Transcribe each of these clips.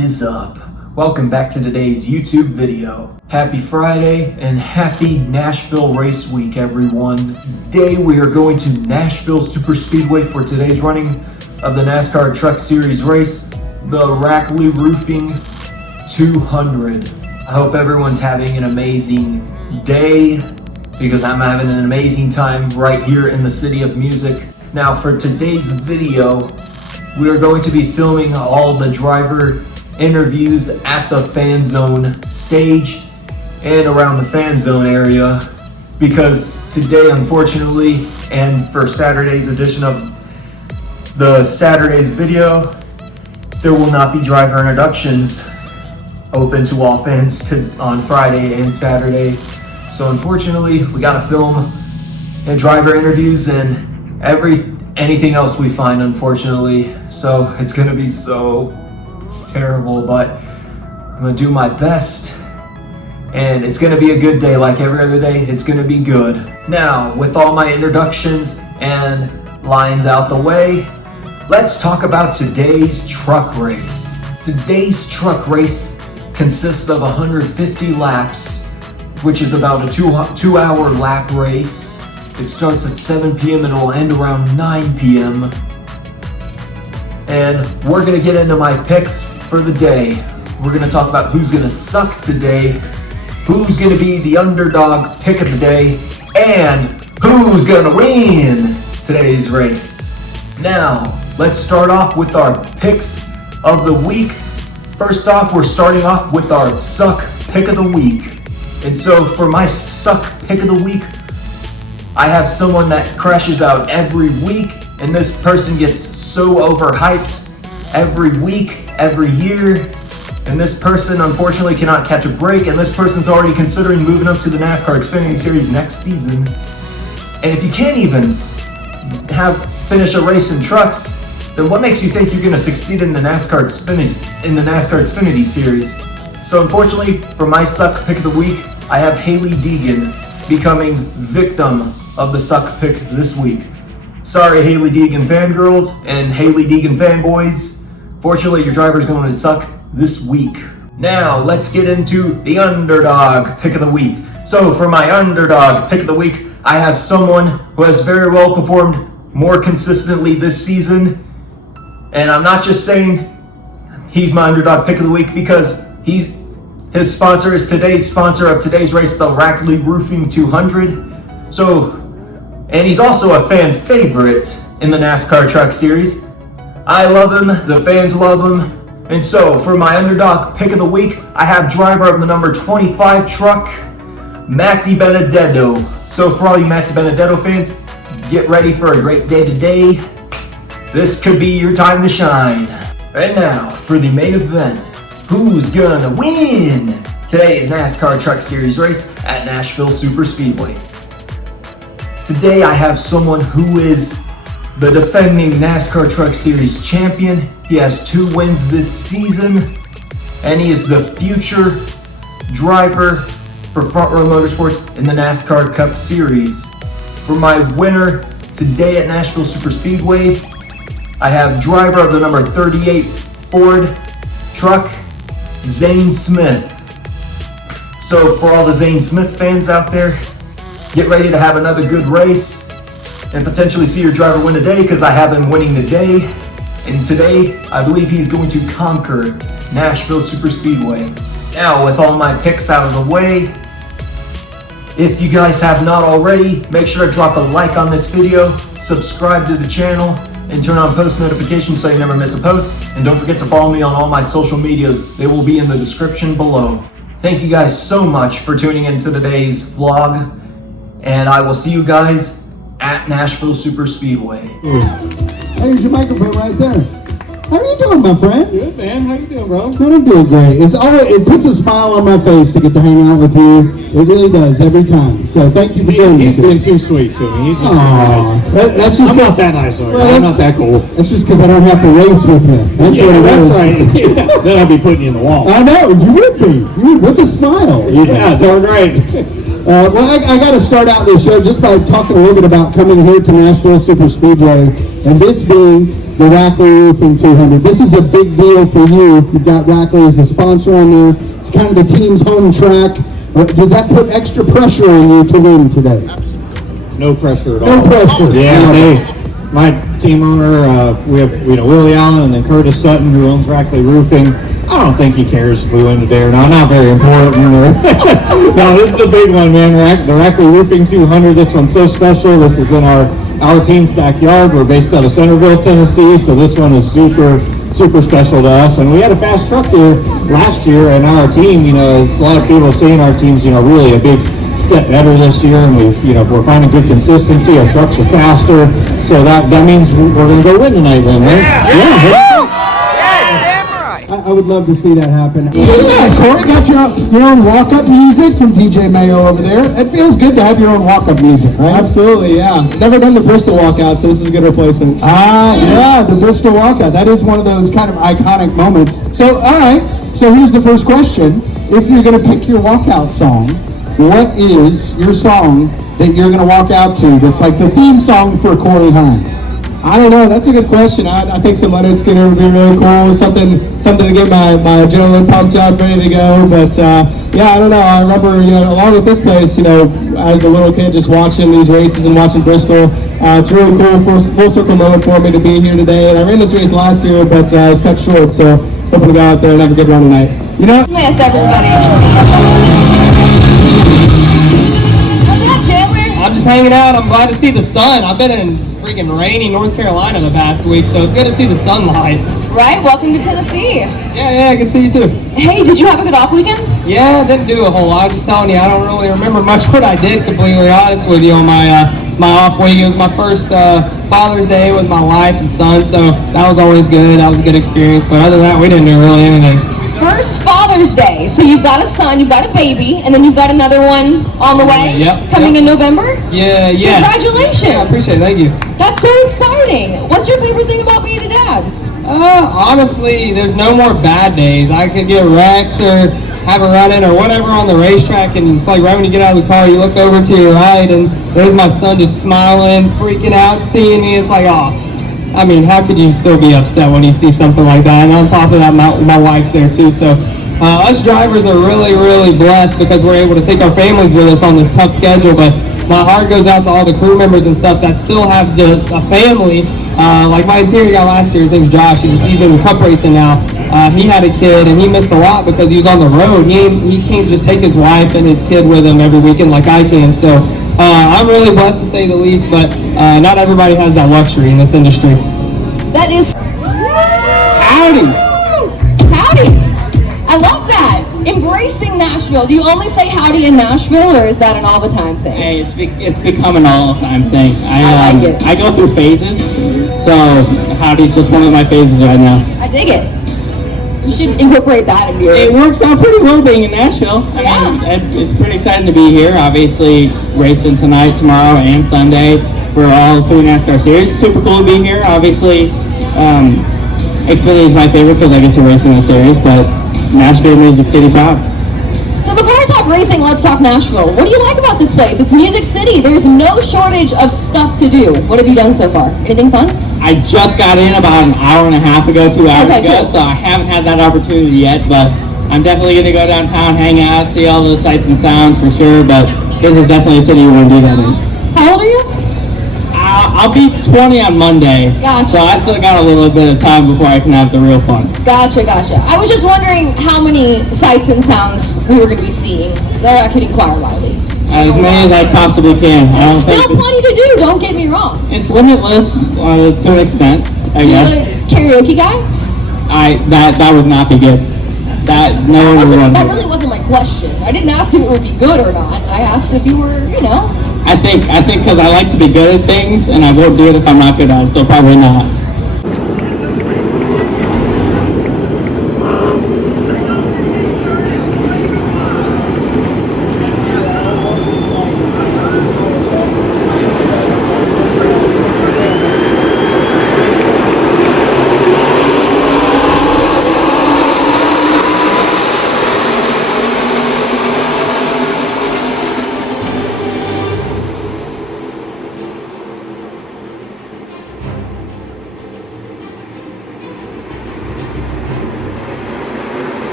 is up? Welcome back to today's YouTube video. Happy Friday and happy Nashville Race Week, everyone. Today we are going to Nashville Super Speedway for today's running of the NASCAR Truck Series race, the Rackley Roofing 200. I hope everyone's having an amazing day because I'm having an amazing time right here in the City of Music. Now for today's video, we are going to be filming all the driver interviews at the fan zone stage and around the fan zone area because today, unfortunately, and for Saturday's edition of the Saturday's video, there will not be driver introductions open to all fans on Friday and Saturday. So unfortunately, we gotta film and driver interviews and anything else we find, unfortunately. So it's gonna be it's terrible, but I'm gonna do my best. And it's gonna be a good day like every other day. It's gonna be good. Now, with all my introductions and lines out the way, let's talk about today's truck race. Today's truck race consists of 150 laps, which is about a two-hour lap race. It starts at 7 p.m. and will end around 9 p.m. And we're gonna get into my picks for the day. We're gonna talk about who's gonna suck today, who's gonna be the underdog pick of the day, and who's gonna win today's race. Now, let's start off with our picks of the week. First off, we're starting off with our suck pick of the week. And so for my suck pick of the week, I have someone that crashes out every week, and this person gets so overhyped every week, every year, and this person unfortunately cannot catch a break, and this person's already considering moving up to the NASCAR Xfinity Series next season. And if you can't even finish a race in trucks, then what makes you think you're going to succeed in the NASCAR Xfinity Series? So unfortunately, for my suck pick of the week, I have Hailie Deegan becoming victim of the suck pick this week. Sorry, Hailie Deegan fangirls and Hailie Deegan fanboys. Fortunately, your driver's going to suck this week. Now, let's get into the underdog pick of the week. So for my underdog pick of the week, I have someone who has very well performed more consistently this season. And I'm not just saying he's my underdog pick of the week because his sponsor is today's sponsor of today's race, the Rackley Roofing 200. And he's also a fan favorite in the NASCAR Truck Series. I love him, the fans love him. And so for my underdog pick of the week, I have driver of the number 25 truck, Matt DiBenedetto. So for all you Matt DiBenedetto fans, get ready for a great day today. This could be your time to shine. And now for the main event, who's gonna win today's NASCAR Truck Series race at Nashville Super Speedway? Today I have someone who is the defending NASCAR Truck Series champion. He has 2 wins this season, and he is the future driver for Front Row Motorsports in the NASCAR Cup Series. For my winner today at Nashville Super Speedway, I have driver of the number 38 Ford truck, Zane Smith. So for all the Zane Smith fans out there, get ready to have another good race and potentially see your driver win today because I have him winning today. And today, I believe he's going to conquer Nashville Super Speedway. Now, with all my picks out of the way, if you guys have not already, make sure to drop a like on this video, subscribe to the channel, and turn on post notifications so you never miss a post. And don't forget to follow me on all my social medias. They will be in the description below. Thank you guys so much for tuning into today's vlog, and I will see you guys at Nashville Super Speedway. There's your microphone right there. How are you doing, my friend? Good, man. How you doing, bro? I'm doing great. It puts a smile on my face to get to hang out with you. It really does every time. So thank you for joining me. He's been too sweet to me. He's just nice. That's just I'm not that nice, sorry. Well, I'm not that cool. That's just because I don't have to race with you. That's what it is. Right. Then I'd be putting you in the wall. I know, you would be. You would, with a smile. Yeah, darn right. Well, I got to start out this show just by talking a little bit about coming here to Nashville Super Speedway. and this being the Rackley Roofing 200. This is a big deal for you. You've got Rackley as a sponsor on there. It's kind of the team's home track. Does that put extra pressure on you to win today? No pressure at all. No pressure. Yeah, my team owner, we have Willie Allen and then Curtis Sutton, who owns Rackley Roofing. I don't think he cares if we win today or not. Not very important. No, this is a big one, man. The Rackley Roofing 200. This one's so special. This is in our team's backyard. We're based out of Centerville, Tennessee, so this one is super special to us. And we had a fast truck here last year, and now our team, as a lot of people are saying, our team's really a big step better this year, and we're finding good consistency. Our trucks are faster, so that means we're going to go win tonight, then, right? Yeah. I would love to see that happen. Yeah, Corey, got your own walk-up music from DJ Mayo over there. It feels good to have your own walk-up music, right? Absolutely, yeah. Never done the Bristol walkout, so this is a good replacement. Yeah, the Bristol walkout. That is one of those kind of iconic moments. So, all right. So here's the first question. If you're going to pick your walkout song, what is your song that you're going to walk out to that's like the theme song for Corey Hine? I don't know. That's a good question. I think some Leonard's going to be really cool. Something to get my adrenaline pumped up, ready to go. But yeah, I don't know. I remember, along with this place, as a little kid, just watching these races and watching Bristol. It's really cool, full circle moment for me to be here today. And I ran this race last year, but it was cut short. So hoping to go out there and have a good run tonight. With everybody. What's up, Chandler? I'm just hanging out. I'm glad to see the sun. I've been in freaking rainy North Carolina the past week, so it's good to see the sunlight. Right, welcome to Tennessee. Yeah, I can see you too. Hey, did you have a good off weekend? Yeah, didn't do a whole lot. I'm just telling you, I don't really remember much what I did, completely honest with you, on my off week. It was my first Father's Day with my wife and son, so that was always good. That was a good experience, but other than that, we didn't do really anything. First Father's Day. So you've got a son, you've got a baby, and then you've got another one on the way? Coming in November? Yeah. Congratulations. Yeah, I appreciate it. Thank you. That's so exciting. What's your favorite thing about being a dad? Honestly, there's no more bad days. I could get wrecked or have a run-in or whatever on the racetrack, and it's like right when you get out of the car, you look over to your right, and there's my son just smiling, freaking out, seeing me. It's like, I mean, how could you still be upset when you see something like that? And on top of that, my wife's there too. So us drivers are really, really blessed because we're able to take our families with us on this tough schedule. But my heart goes out to all the crew members and stuff that still have a family. Like my interior guy last year, his name's Josh. He's in the cup racing now. He had a kid and he missed a lot because he was on the road. He can't just take his wife and his kid with him every weekend like I can. So I'm really blessed to say the least, but not everybody has that luxury in this industry. That is... Howdy! I love that. Embracing Nashville. Do you only say howdy in Nashville, or is that an all the time thing? Hey, it's become an all the time thing. I like it. I go through phases, so howdy's just one of my phases right now. I dig it. You should incorporate that into your... It works out pretty well being in Nashville. I mean, it's pretty exciting to be here. Obviously, racing tonight, tomorrow, and Sunday for all 3 NASCAR series. Super cool to be here. Obviously, Xfinity is my favorite because I get to race in the series, but Nashville, Music City proud. So before I talk racing, let's talk Nashville. What do you like about this place? It's Music City. There's no shortage of stuff to do. What have you done so far? Anything fun? I just got in about an hour and a half ago, 2 hours ago, cool. so I haven't had that opportunity yet, but I'm definitely going to go downtown, hang out, see all the sights and sounds for sure, but this is definitely a city you want to do that in. How old are you? I'll be 20 on Monday, Gotcha. so I still got a little bit of time before I can have the real fun. Gotcha. I was just wondering how many sights and sounds we were going to be seeing that I could inquire about at least. As many as I possibly can. There's still plenty to do, don't get me wrong. It's limitless to an extent, I guess. You a karaoke guy? That would not be good. That really wasn't my question. I didn't ask if it would be good or not. I asked if you were, I think because I like to be good at things, and I won't do it if I'm not good at it, so probably not.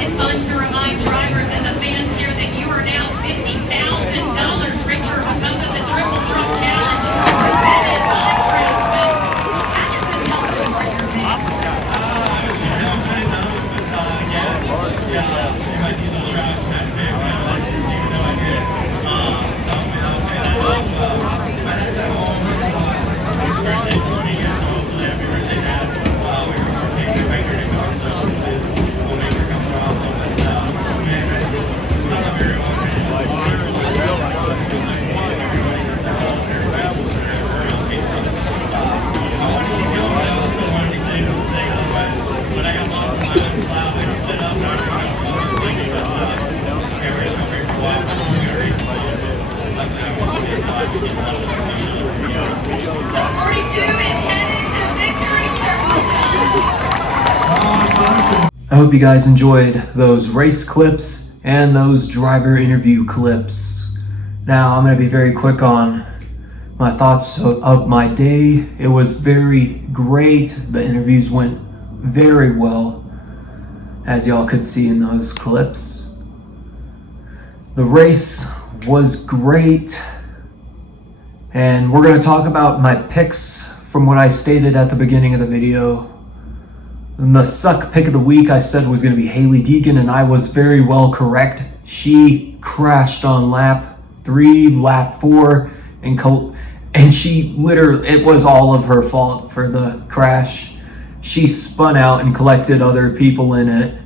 It's fun to remind drivers and the fans here that you are now $50,000 richer because of the Triple Truck Challenge presented by Craftsman. How does this help support your I hope you guys enjoyed those race clips and those driver interview clips. Now I'm going to be very quick on my thoughts of my day. It was very great. The interviews went very well, as y'all could see in those clips. The race was great, and we're going to talk about my picks from what I stated at the beginning of the video. And the suck pick of the week I said was going to be Haley Deacon, and I was very well correct. She crashed on lap 3, lap 4, and she literally, it was all of her fault for the crash. She spun out and collected other people in it.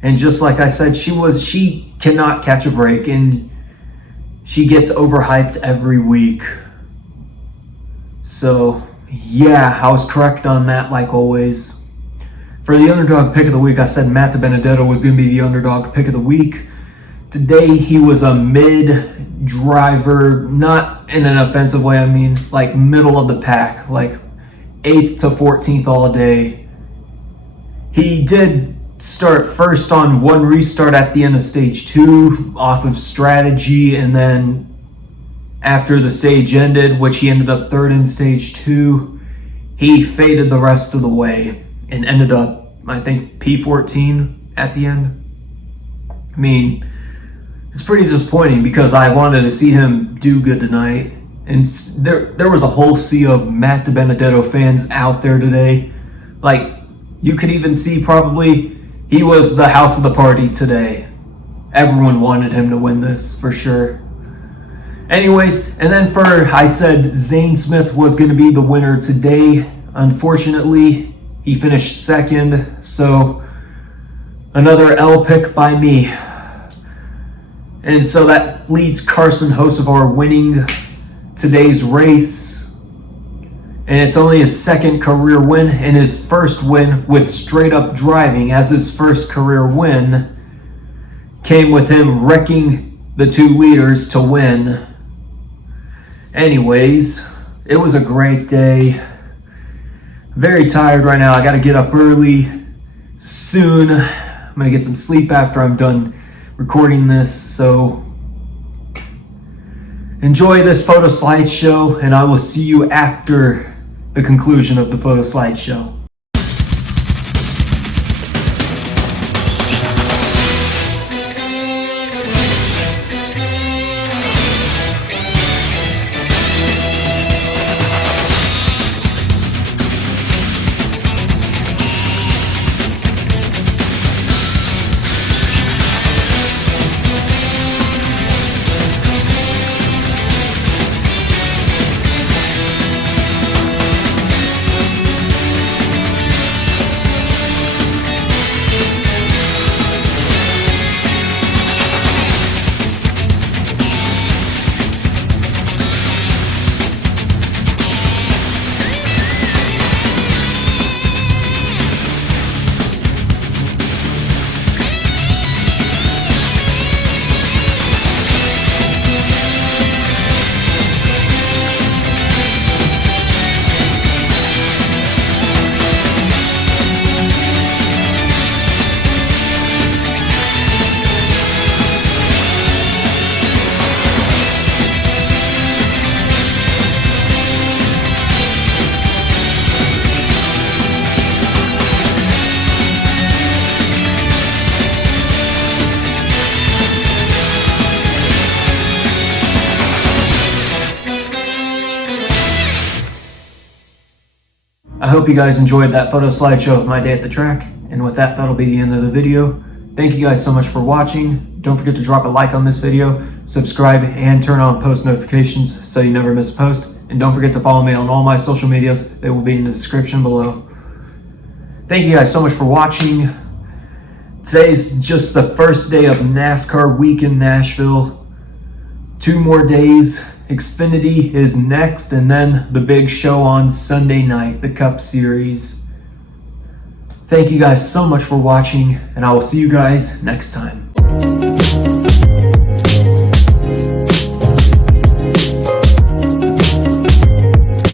And just like I said, she cannot catch a break, and she gets overhyped every week. So yeah, I was correct on that like always. For the underdog pick of the week, I said Matt DiBenedetto was going to be the underdog pick of the week. Today, he was a mid driver, not in an offensive way, I mean, like middle of the pack, like 8th to 14th all day. He did start first on one restart at the end of stage 2 off of strategy, and then after the stage ended, which he ended up third in stage 2, he faded the rest of the way and ended up, I think, P14 at the end. I mean, it's pretty disappointing because I wanted to see him do good tonight. And there was a whole sea of Matt DiBenedetto fans out there today. Like, you could even see probably he was the house of the party today. Everyone wanted him to win this, for sure. Anyways, and then I said Zane Smith was going to be the winner today. Unfortunately, he finished second, so another L pick by me. And so that leads Carson Hocevar winning today's race. And it's only his second career win, and his first win with straight up driving as his first career win came with him wrecking the 2 leaders to win. Anyways, it was a great day. Very tired right now. I gotta get up early soon. I'm gonna get some sleep after I'm done recording this, so enjoy this photo slideshow, and I will see you after the conclusion of the photo slideshow. I hope you guys enjoyed that photo slideshow of my day at the track. And with that, that'll be the end of the video. Thank you guys so much for watching. Don't forget to drop a like on this video, subscribe, and turn on post notifications so you never miss a post. And don't forget to follow me on all my social medias. They will be in the description below. Thank you guys so much for watching. Today's just the first day of NASCAR week in Nashville. 2 more days. Xfinity is next, and then the big show on Sunday night, the Cup Series. Thank you guys so much for watching, and I will see you guys next time.